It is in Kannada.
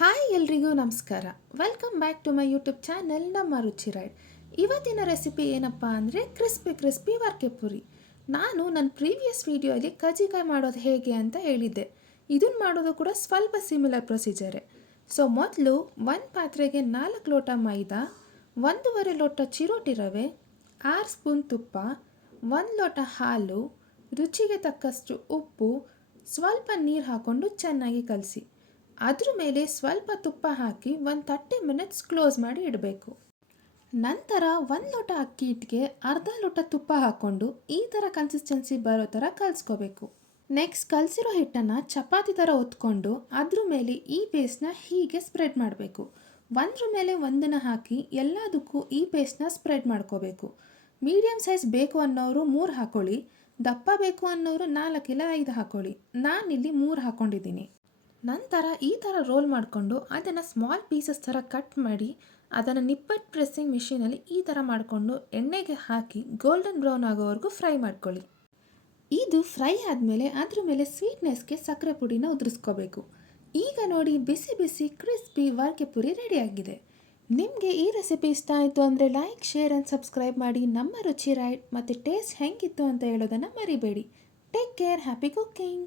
ಹಾಯ್ ಎಲ್ರಿಗೂ ನಮಸ್ಕಾರ. Welcome back to my YouTube channel ನಮ್ಮ ರುಚಿ ರೈಡ್. ಇವತ್ತಿನ ರೆಸಿಪಿ ಏನಪ್ಪ ಅಂದರೆ ಕ್ರಿಸ್ಪಿ ವಾರ್ಕೆ ಪುರಿ. ನಾನು ನನ್ನ ಪ್ರೀವಿಯಸ್ ವೀಡಿಯೋಲಿ ಕಜ್ಜಿಕಾಯಿ ಮಾಡೋದು ಹೇಗೆ ಅಂತ ಹೇಳಿದ್ದೆ. ಇದನ್ನು ಮಾಡೋದು ಕೂಡ ಸ್ವಲ್ಪ ಸಿಮಿಲರ್ ಪ್ರೊಸೀಜರೇ. ಸೊ ಮೊದಲು ಒಂದು ಪಾತ್ರೆಗೆ 4 ಲೋಟ ಮೈದಾ, 1.5 ಲೋಟ ಚಿರೋಟಿ ರವೆ, 6 ಸ್ಪೂನ್ ತುಪ್ಪ, 1 ಲೋಟ ಹಾಲು, ರುಚಿಗೆ ತಕ್ಕಷ್ಟು ಉಪ್ಪು, ಸ್ವಲ್ಪ ನೀರು ಹಾಕ್ಕೊಂಡು ಚೆನ್ನಾಗಿ ಕಲಸಿ. ಅದ್ರ ಮೇಲೆ ಸ್ವಲ್ಪ ತುಪ್ಪ ಹಾಕಿ ಒಂದು 30 ಮಿನಿಟ್ಸ್ ಕ್ಲೋಸ್ ಮಾಡಿ ಇಡಬೇಕು. ನಂತರ 1 ಲೋಟ ಅಕ್ಕಿ ಹಿಟ್ಟಿಗೆ ಅರ್ಧ ಲೋಟ ತುಪ್ಪ ಹಾಕ್ಕೊಂಡು ಈ ಥರ ಕನ್ಸಿಸ್ಟೆನ್ಸಿ ಬರೋ ಥರ ಕಲಿಸ್ಕೋಬೇಕು. ನೆಕ್ಸ್ಟ್ ಕಲಸಿರೋ ಹಿಟ್ಟನ್ನು ಚಪಾತಿ ಥರ ಒತ್ಕೊಂಡು ಅದ್ರ ಮೇಲೆ ಈ ಪೇಸ್ಟ್ನ ಹೀಗೆ ಸ್ಪ್ರೆಡ್ ಮಾಡಬೇಕು. ಒಂದ್ರ ಮೇಲೆ ಒಂದನ್ನು ಹಾಕಿ ಎಲ್ಲದಕ್ಕೂ ಈ ಪೇಸ್ಟ್ನ ಸ್ಪ್ರೆಡ್ ಮಾಡ್ಕೋಬೇಕು. ಮೀಡಿಯಮ್ ಸೈಜ್ ಬೇಕು ಅನ್ನೋರು 3 ಹಾಕ್ಕೊಳ್ಳಿ, ದಪ್ಪ ಬೇಕು ಅನ್ನೋರು 4 ಇಲ್ಲ 5 ಹಾಕ್ಕೊಳ್ಳಿ. ನಾನಿಲ್ಲಿ 3 ಹಾಕ್ಕೊಂಡಿದ್ದೀನಿ. ನಂತರ ಈ ಥರ ರೋಲ್ ಮಾಡಿಕೊಂಡು ಅದನ್ನು ಸ್ಮಾಲ್ ಪೀಸಸ್ ಥರ ಕಟ್ ಮಾಡಿ ಅದನ್ನು ನಿಪ್ಪಟ್ಟು ಪ್ರೆಸ್ಸಿಂಗ್ ಮಿಷಿನಲ್ಲಿ ಈ ಥರ ಮಾಡಿಕೊಂಡು ಎಣ್ಣೆಗೆ ಹಾಕಿ ಗೋಲ್ಡನ್ ಬ್ರೌನ್ ಆಗೋವರೆಗೂ ಫ್ರೈ ಮಾಡ್ಕೊಳ್ಳಿ. ಇದು ಫ್ರೈ ಆದಮೇಲೆ ಅದ್ರ ಮೇಲೆ ಸ್ವೀಟ್ನೆಸ್ಗೆ ಸಕ್ಕರೆ ಪುಡಿನ ಉದುರಿಸ್ಕೋಬೇಕು. ಈಗ ನೋಡಿ ಬಿಸಿ ಬಿಸಿ ಕ್ರಿಸ್ಪಿ ವಾರ್ಕೆ ಪುರಿ ರೆಡಿಯಾಗಿದೆ. ನಿಮಗೆ ಈ ರೆಸಿಪಿ ಇಷ್ಟ ಆಯಿತು ಅಂದರೆ ಲೈಕ್, ಶೇರ್ ಆ್ಯಂಡ್ ಸಬ್ಸ್ಕ್ರೈಬ್ ಮಾಡಿ. ನಮ್ಮ ರುಚಿ ರೈಡ್ ಮತ್ತು ಟೇಸ್ಟ್ ಹೆಂಗಿತ್ತು ಅಂತ ಹೇಳೋದನ್ನು ಮರಿಬೇಡಿ. Take care, happy cooking.